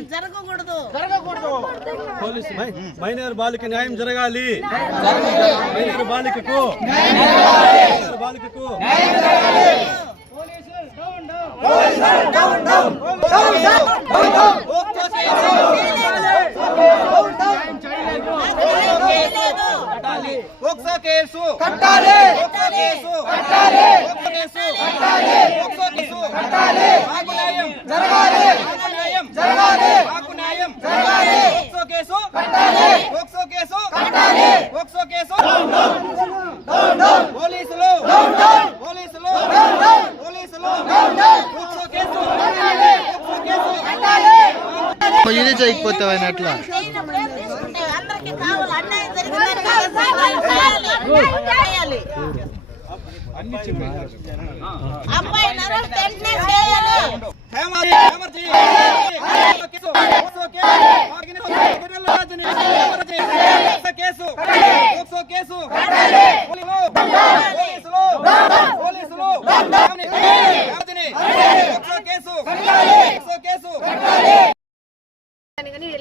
ఆడబిడ్డలకు అన్యాయం జరగకూడదు మైనర్ బాలిక న్యాయం జరగాలి మైనర్ బాలికకు మైనర్ బాలికకు పోక్సో కేసు కట్టాలి పోక్సో కేసు కట్టాలి పోక్సో కేసు కట్టాలి పోక్సో కేసు కట్టాలి మాకు న్యాయం జరగాలి ఇది చేయకపోతావు ఆయన అట్లా. అందరికీ కావాలి. అన్యాయం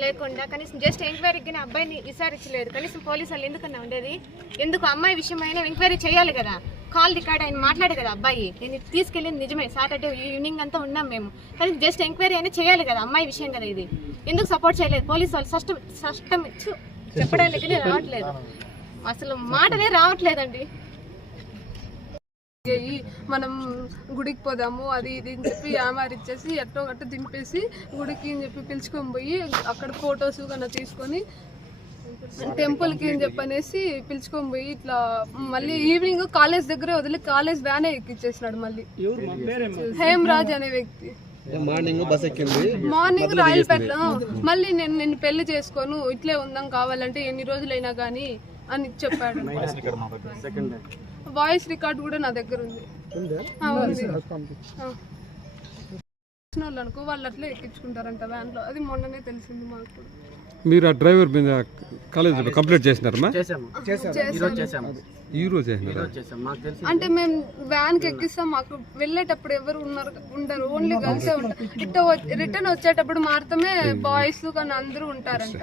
లేకుండా కనీసం జస్ట్ ఎంక్వైరీకి అబ్బాయిని విచారించలేదు. కనీసం పోలీసు వాళ్ళు ఎందుకన్నా ఉండేది? ఎందుకు? అమ్మాయి విషయమైనా ఎంక్వైరీ చేయాలి కదా. కాల్ రికార్డ్ ఆయన మాట్లాడే కదా అబ్బాయి. నేను తీసుకెళ్ళింది నిజమే. సాటర్డే ఈవినింగ్ అంతా ఉన్నాం మేము. కానీ జస్ట్ ఎంక్వైరీ అయినా చేయాలి కదా అమ్మాయి విషయం కదా ఇది. ఎందుకు సపోర్ట్ చేయలేదు? పోలీసు వాళ్ళు సష్టం సష్టం ఇచ్చు చెప్పడానికి రావట్లేదు. అసలు మాటనే రావట్లేదండి. అయ్యి మనం గుడికి పోదాము అది ఇది అని చెప్పి యామారిచ్చేసి ఎట్టో గట్ట దింపేసి గుడికి అని చెప్పి పిలుచుకొని పోయి అక్కడ ఫొటోస్ కన్నా తీసుకొని టెంపుల్కి అని చెప్పనేసి పిలుచుకొని పోయి ఇట్లా మళ్ళీ ఈవినింగ్ కాలేజ్ దగ్గరే వదిలి కాలేజ్ వ్యానే ఎక్కిచ్చేసినాడు మళ్ళీ. హేమరాజ్ అనే వ్యక్తి. మార్నింగ్ బస్ ఎక్కింది? మార్నింగ్ రాయలపేట మళ్ళీ నేను నిన్ను పెళ్ళి చేసుకోను ఇట్లే ఉందాం కావాలంటే ఎన్ని రోజులైనా కానీ అని చెప్పాడు. వాయిస్ రికార్డ్ కూడా నా దగ్గర ఉంది. వాళ్ళు అనుకో వాళ్ళు అట్లే ఎక్కించుకుంటారంట వ్యాన్లో అది మొన్ననే తెలిసింది మాకు. మీరు ఆ డ్రైవర్ మీద కాలేజీలో కంప్లీట్ చేసినారమ్మా. ఈ రోజు చేసినారా? అంటే మేము వ్యాన్కి ఎక్కిస్తాం. మాకు వెళ్ళేటప్పుడు ఎవరు ఉన్నారు ఉండరు. ఓన్లీ గర్ల్సే ఉంటారు. ఇట్ట రిటర్న్ వచ్చేటప్పుడు మాత్రమే బాయ్స్ కానీ అందరూ ఉంటారంట.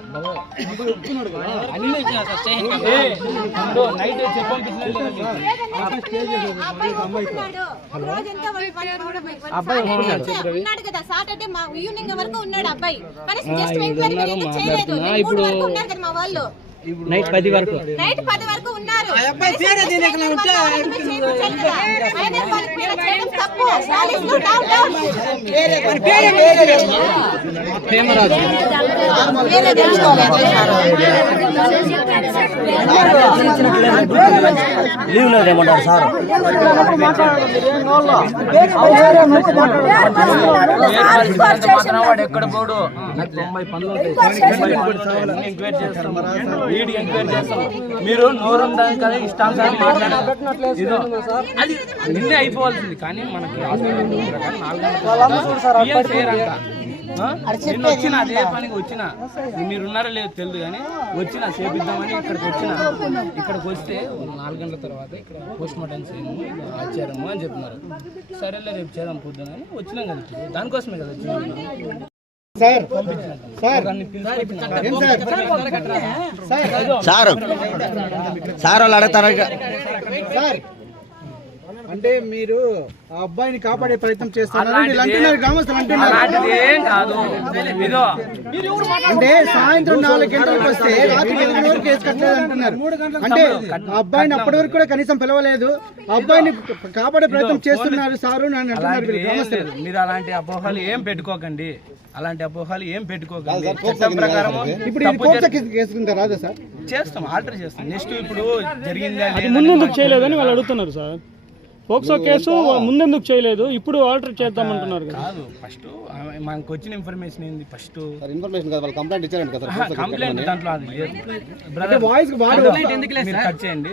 నైట్ ఉన్నాడు కదా సాటర్డే మా ఈవినింగ్ వరకు ఉన్నాడు అబ్బాయి కనీసం ఉన్నారు కదా మా వాళ్ళు నైట్ పది వరకు నైట్ పది వరకు ఉన్నారు ప్రేమరాజు. లీవ్ లేదేమంటారు సార్ ఎక్కడ మీరు నోరు కదా ఇష్టానుసారం అది నిన్నే అయిపోవాల్సింది కానీ మనకి నిన్న వచ్చిన అదే పనికి వచ్చిన మీరున్నారో లేదో తెలియదు కానీ వచ్చిన చేపిద్దామని ఇక్కడికి వచ్చిన ఇక్కడికి వస్తే నాలుగు గంటల తర్వాత ఇక్కడ పోస్ట్ మార్టం చేయము ఆచారము అని చెప్తున్నారు సరేలే రేపు చేద్దాం పొద్దున అని వచ్చినాం కదా. దానికోసమే కదా వచ్చినాం. సార్ సార్ వాళ్ళు అడుగుతారు అంటే మీరు ఆ అబ్బాయిని కాపాడే ప్రయత్నం చేస్తున్నారు గ్రామస్తులు అంటున్నారు ఇదో అంటే సాయంత్రం నాలుగు గంటలకు వస్తే రాత్రి ఎనిమిది వరకు కేసు కట్టలేదు అంటున్నారు. అంటే ఆ అబ్బాయిని అప్పటి వరకు కూడా కనీసం పిలవలేదు. అబ్బాయిని కాపాడే ప్రయత్నం చేస్తున్నారు సారు అని అంటున్నారు గ్రామస్తులు. మీరు అలాంటి అపోహలు ఏం పెట్టుకోకండి. అలాంటి అపోహలు ఏం పెట్టుకోకండి. చట్టం ప్రకారం ఇప్పుడు రాదా సార్? చేస్తాం ఆల్టర్ చేస్తాం. నెక్స్ట్ ఇప్పుడు జరిగిందా ముందెందుకు చేయలేదని వాళ్ళు అడుగుతున్నారు సార్. పోక్సో కేసు ముందెందుకు చేయలేదు? ఇప్పుడు ఆల్టర్ చేద్దామంటున్నారు కదా. కాదు ఫస్ట్ మనకు వచ్చిన ఇన్ఫర్మేషన్ ఏంది ఫస్ట్? ఇన్ఫర్మేషన్ కదా వాళ్ళు కంప్లైంట్ ఇచ్చారంట కదా కంప్లైంట్ దాంట్లో అది. లేదు బ్రదర్ వాయిస్ ఒప్పుకున్నాడు అని అంటున్నారు కట్ చేయండి.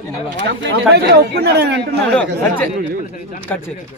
కట్ చేయండి.